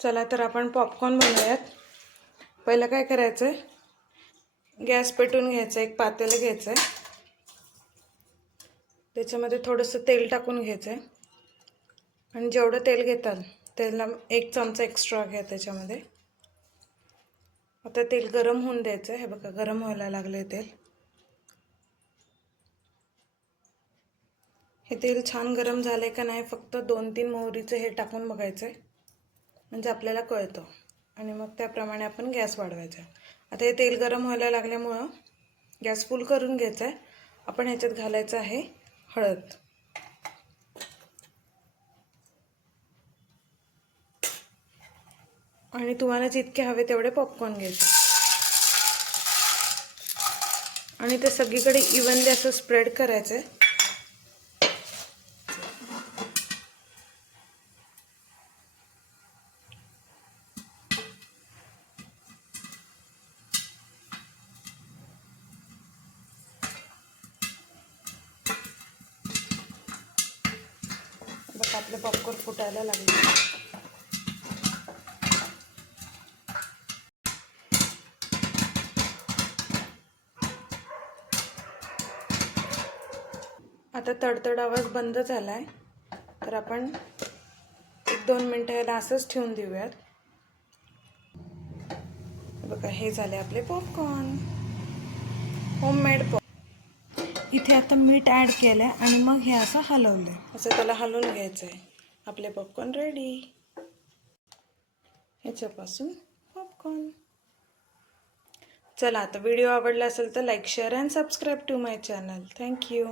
चला तर आपण पॉपकॉर्न बनवूयात। पहिलं काय करायचं आहे, गॅस पेटवून घ्यायचं, एक पातेलं घ्यायचं आहे, त्याच्यामध्ये थोडंसं तेल टाकून घ्यायचं आहे आणि जेवढं तेल घेताल त्याला 1 चमचा एक्स्ट्रा घ्या त्याच्यामध्ये। आता तेल गरम होऊन द्यायचं आहे। हे बघा गरम व्हायला लागले तेल। हे तेल छान गरम झाले का नाही फक्त 2-3 मोहरीचे हे टाकून बघायचं आहे, म्हणजे आपल्याला कळतं आणि मग त्याप्रमाणे आपण गॅस वाढवायचा। आता हे तेल गरम व्हायला लागल्यामुळे गॅस फुल करून घ्यायचा आहे। आपण ह्याच्यात घालायचं आहे हळद। आणि तुम्हाला जितके हवे तेवढे पॉपकॉर्न घ्यायचे आणि ते सगळीकडे इव्हनली असं स्प्रेड करायचं आहे। बघा आपले पॉपकॉर्न फुटायला लागले। आता तडतड आवाज बंद झालाय, तर आपण 1-2 मिनिटं याला असंच ठेवून देऊयात। बघा हे झाले आपले पॉपकॉर्न, होममेड पॉप। इथे आता मीठ ॲड केलंय आणि मग हे असं हलवलंय, असं त्याला हलवून घ्यायचं आहे। आपले पॉपकॉर्न रेडी। ह्याच्यापासून पॉपकॉर्न। चला आता व्हिडिओ आवडला असेल तर like, share and subscribe to my channel. Thank you.